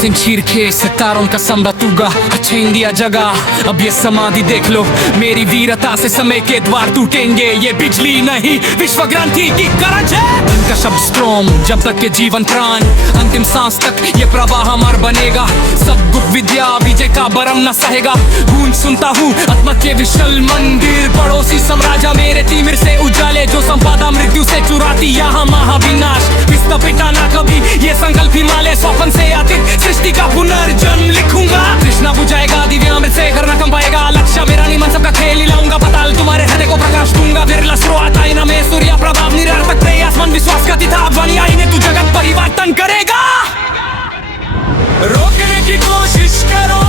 बातें चीर के सितारों का समरत उगा, अच्छा इंडिया जगह। अब ये समाधि देख लो, मेरी वीरता से समय के द्वार टूटेंगे। ये बिजली नहीं विश्व ग्रंथि की गरज है। इनका शब्द स्ट्रॉन्ग, जब तक के जीवन प्राण, अंतिम सांस तक ये प्रवाह अमर बनेगा। सब गुप्त विद्या विजय का बरम न सहेगा। गूंज सुनता हूँ आत्मा के विशाल मंदिर, पड़ोसी साम्राज्य मेरे तिमिर से उजाले। जो संपदा मृत्यु से चुराती यहाँ महाविनाश, पिता ना कभी ये संकल्प हिमालय। स्वप्न से अतीत सृष्टि का पुनर्जन्म लिखूंगा। कृष्णा बुझाएगा दिव्यामृत से घर न कम पाएगा। लक्ष्य मेरा नहीं मन सबका खेल हिलाऊंगा। पताल तुम्हारे हृदय को प्रकाश दूंगा। विरला शुरुआत आईना में सूर्य प्रभाव, निरर्थक प्रयास मन विश्वास का तिथा। वाणी आईने तू जगत परिवर्तन करेगा। रोकने की कोशिश करो,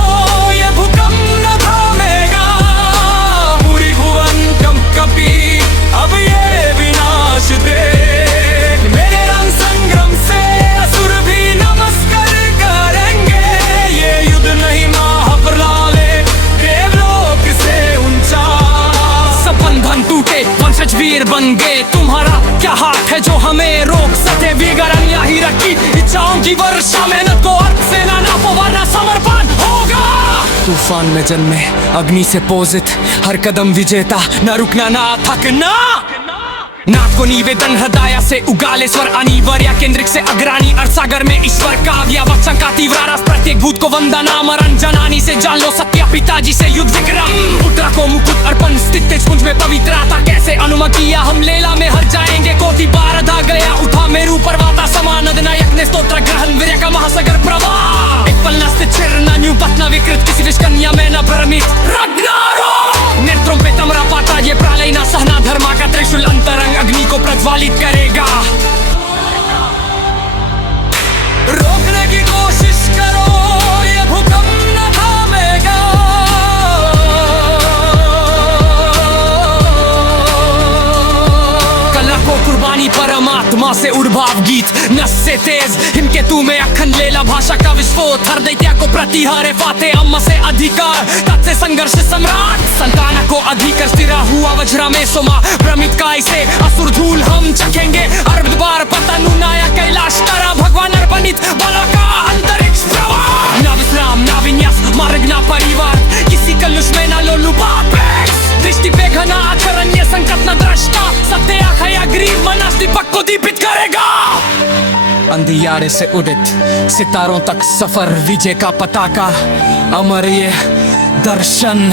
ये भूकंप न थामेगा। पूरी भुवन कंपी अब ये विनाश देख। मेरे रंग संग्राम से असुर भी नमस्कार करेंगे। ये युद्ध नहीं महाप्रलय, देवलोक से ऊंचा। सब बंधन टूटे, वंशज वीर बन गए। तुम्हारा क्या हाथ है जो हमें रोक सके? विगरण यही रखी इच्छाओं की वर्षा, मेहनत को अर्थ से ना नापो वरना समर्पण होगा। तूफान में जन्मे अग्नि से पोजित, हर कदम विजेता, न रुकना ना थकना। नाथ को निवेदन हृदय से उगाले स्वर, अनिवार्य केंद्रिक से अग्राणी। अरसागर में ईश्वर काव्य वचन का तीव्र रस, प्रत्येक भूत को वंदना। मरण जनानी से जान लो सत्य, पिताजी से युद्ध विक्रम। पुत्रा को मुकुट अर्पण, स्थित कुंज में पवित्रता। कैसे अनुमति किया हम लेला में हर जाएंगे। कोटि बार धा गया उठा मेरु पर्वता समान। नदनायक ने स्तोत्र ग्रहण, वीर्य का महासागर प्रवाह। एक पल नस्त चिरना न्यू पत्ना विकृत, किसी विष कन्या में न भ्रमित। रग्नारोक नेत्रों पे तमरा पाता, ये प्रलय न सहना। धर्मा का त्रिशूल अंतरंग अग्नि को प्रज्वालित करेगा। रोकने की कोशिश करो, ये भूकंप न थामेगा। कला को कुर्बानी परमात्मा से उद्भाव गीत, नस से तेज हिमके तू में अखंड लेला। भाषा का विस्फोट, हर दैत्य को प्रतिहारे फाते। अम्मा से अधिकार, तत् से संघर्ष सम्राट। संतान को अधिकार स्थिरा हुआ वज्रा में सोमा। भ्रमित काय से असुर धूल हम चखेंगे। अर्ध बार पतन नाया कैलाश करा। भगवान अर्पणित बला का अंतरिक्ष प्रवाह। ना विश्राम ना विन्यास, मार्ग ना परिवार। किसी कलुष में ना लोलुपात। दृष्टि पे घना आचरण्य संकट न दृष्टा। सत्य आखया गरीब मनास दीपक को दीपित करेगा। अंधियारे से उदित सितारों तक सफर, विजय का पताका अमर ये दर्शन।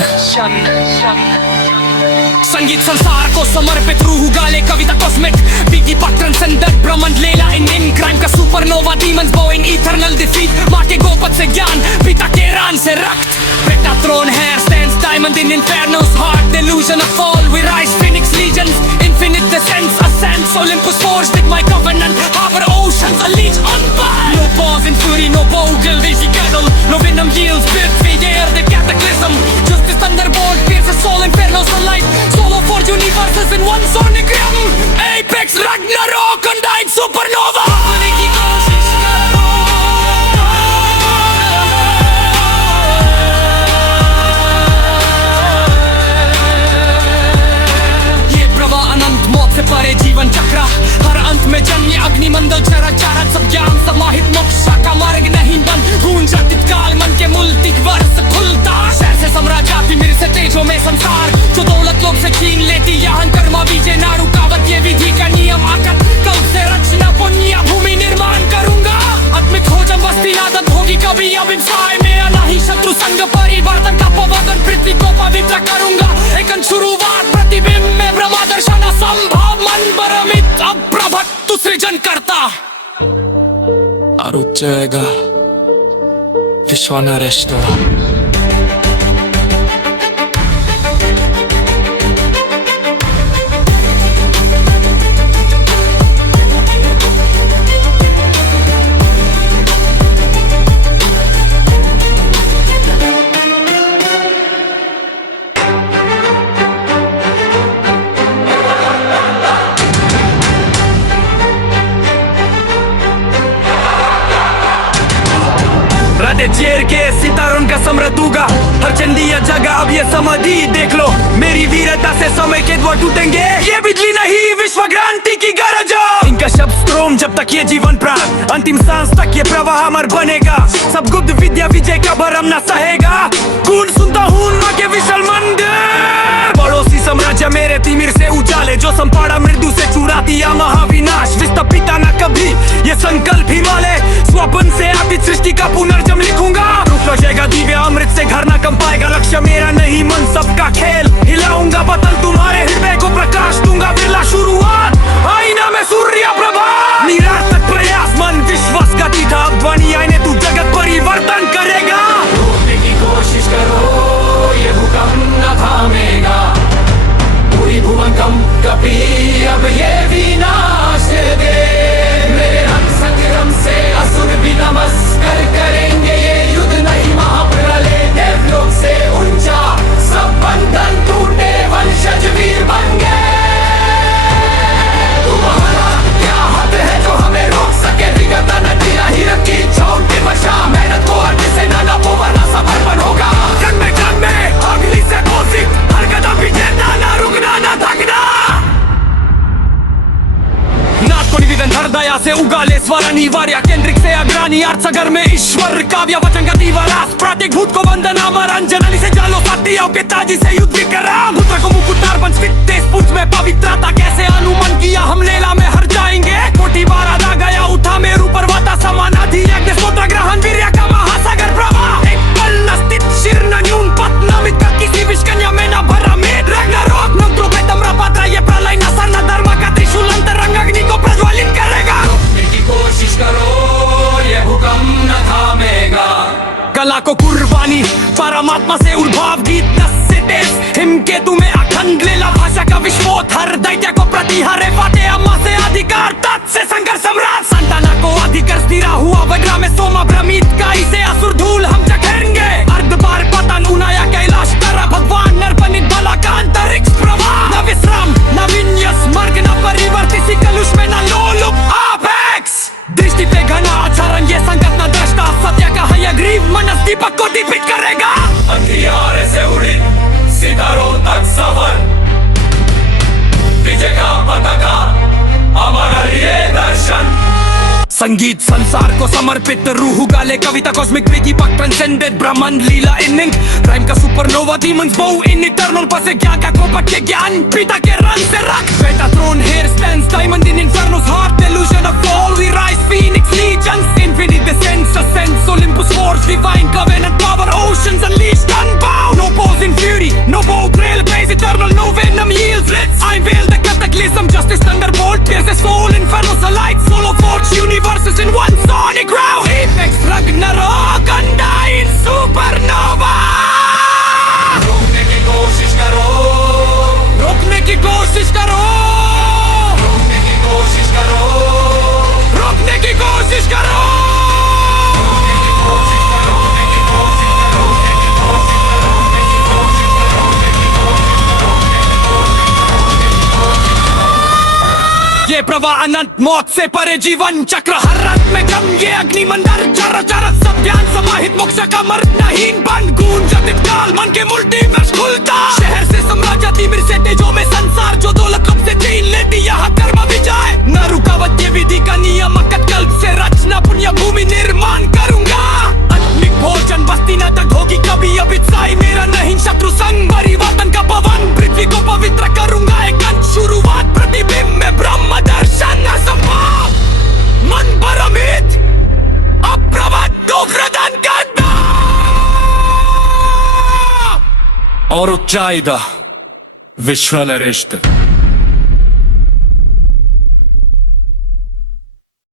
संगीत संसार को समर्पित, रूह गाले कविता कॉस्मिक। बिगी पत्रन संदर्भ ब्रह्मांड लेला इन क्राइम का supernova. Demons Boeing eternal defeat, माँ के गोपद से ज्ञान, पिता के रान से रक्त। बेटा throne here stands diamond in inferno's heart. delusion of fall, we rise phoenix legions. Infinite descents, ascents, Olympus forged with my covenant. Harbor oceans, a leech unbound. No pause in fury, no bogle, lazy cattle. No venom yields, spirit fade air, the cataclysm. Justice thunderbolt, pierces soul, inferno sunlight. Solo forge universes in one sonic realm. Apex Ragnarok, undying supernova. परे जीवन चक्र, हर अंत में जन्य अग्निमंडल चरा चरा। सब ज्ञान समाहित मोक्ष का मार्ग नहीं बंद। गूंज काल मन के मुल्तिक वर्ष खुलता। शहर से साम्राज्य मेरे से तेजों में संसार। जो दौलत लोग से छीन लेती यहाँ कर्मा विजय ना रुकावट। ये विधि का नियम आकत, कल से रचना पुण्य भूमि निर्माण करूंगा। आत्मिक खोजम बस्ती आदत होगी कभी अब इंसान में। नहीं शत्रु संग परिवर्तन का पवन, पृथ्वी को पवित्र करूंगा। एक शुरुआत प्रतिबिंब में ब्रह्मा दर्शन असंभव। मन भ्रमित अब प्रभत तू सृजन करता। आरुचेगा विश्वाना रेस्टो। फटे चेर के सितारों का समृद्ध दूंगा हर चंदी या जगह अब ये समाधि देख लो मेरी वीरता से समय के द्वार टूटेंगे ये बिजली नहीं विश्व क्रांति की गरज इनका शब्द स्ट्रोम जब तक ये जीवन प्राण अंतिम सांस तक ये प्रवाह अमर बनेगा सब गुप्त विद्या विजय का भरम न सहेगा कौन सुनता हूँ माँ के विशाल मंदिर पड़ोसी साम्राज्य मेरे तिमिर से उजाले जो संपाड़ा मृत्यु से चुराती या महाविनाश विस्थापिता न कभी ये संकल्प हिमालय स्वप्न से आती सृष्टि का पुनर्जन्म लिखूंगा रुक जाएगा दिव्य अमृत से घर न कम पाएगा लक्ष्य मेरा नहीं मन सबका खेल हिलाऊंगा बदल तुम्हारे हृदय को प्रकाश दूंगा बिरला शुरुआत आईना में सूर्य प्रभा निरर्थक प्रयास मन विश्वास का दीधा बनी आईने तू जगत परिवर्तन करेगा रोकने की कोशिश करो ये भूकंप न थामेगा पूरी भुवन कम कभी अब ये विनाश दे मेरे रंग संग्राम से असुर भी नमस्कार करेंगे ये युद्ध नहीं महाप्रलय देवलोक से ऊंचा सब बंधन टूटे वंशज वीर बन गए तुम्हारा क्या हद है जो हमें रोक सके विगत नदियां ही रखी छोड़ के बचा मेहनत को हट से ना वरना समर्पण होगा जंग में अगली से कोशिश हर कदम पीछे ना रुकना ना थकना नाथ को निवेदन हृदया से उगाले स्वर अनिवार्य केंद्रिक से अग्राणी अर्थ सागर में ईश्वर काव्य वचन का दीवारास प्रत्येक भूत को वंदन अमर अंजनली से जालो साथियों के ताजी से युद्ध करा मुद्रा को मुकुटार पंच तेज पुछ में पवित्रता कैसे अनुमान किया हम लेला में हर जाएंगे कोटि बार आधा गया उठा मेरु पर्वता समान आधी यज्ञ स्तोत्र ग्रहण वीर्य का महासागर प्रवाह एक पल न स्थित शिर न न्यून पत्नमित का किसी विष कन्या में न भरा मेद रग्नारोक न द्रोपे तम्र पात्रा ये प्रलय न सन धर्म का त्रिशूल अंतरंग अग्नि को प्रज्वलित करेगा रोकने की कोशिश करो ये भूकंप न थामेगा कला को कुर्बानी परमात्मा से उद्भव गीत दस से तेज हिमके तुम्हें अखंड लीला भाषा का विश्वोत हर दैत्य को प्रतिहारे फाटे अम्मा से अधिकार तत् से संघर्ष सम्राट संताना को अधिकार स्थिरा हुआ वज्रा में सोमा भ्रमित का इसे असुर धूल हम चखेंगे अर्ध बार पतन उनाया कैलाश करा भगवान नरपनित बला का अंतरिक्ष प्रवाह न विश्राम न विन्यास मार्ग न परिवर्तित कलुष में न लोलुप अपेक्स दृष्टि पे घना आचरण ये संकट न दृष्टा सत्य का है ग्रीव मनस दीपक को दीपित करेगा अंधियारे से उड़ी सितारों तक सफर विजय का पताका हमारा ये दर्शन संगीत संसार को समर्पित रूह गाले कविता कॉस्मिक विकीपक ट्रांसेंडेड ब्रह्मांड लीला इनिंग राइम का सुपरनोवा डीमंस बो इन इटर्नल पसे ज्ञान का कोपट के ज्ञान पिता के रंग से रख बेटा throne here stands diamond in inferno's heart delusion of fall we rise phoenix legions infinite descents ascends olympus wars divine covenant power oceans unleashed unbound no pause in fury no bow trail blaze eternal no venom yields let's I veil the cataclysm justice thunderbolt pierce the soul infernos alight solo forge universes in one sonic round apex ragnarok undying supernova रोकने की कोशिश करो रोकने की कोशिश करो रोकने की कोशिश करो रोकने की कोशिश करो ये प्रवाह अनंत मौत से परे जीवन चक्र हर रथ में गम ये अग्निमंडल चर चर सब ज्ञान समाहित मोक्ष का मर्दहीन बंद गूंजत काल मन के मुल्टीवर्स खुलता शहर से साम्राज्य तिमिर से तेजों में संसार जो दौलत कब से छीन लेती यहाँ कर्म विजय न रुकावट ये विधि का नियम कल्प से रचना पुण्य भूमि निर्माण करूंगा आत्मिक भोजन बस्ती न तक होगी कभी अब इच्छाई मेरा नहीं शत्रु संग परिवर्तन का पवन पृथ्वी को पवित्र करूंगा एक शुरुआत प्रतिबिंब में ब्रह्म दर्शन असंभव मन परमित अप्रवत उग्रदन गंधा और उच्चाइदा विश्व नरेष्ट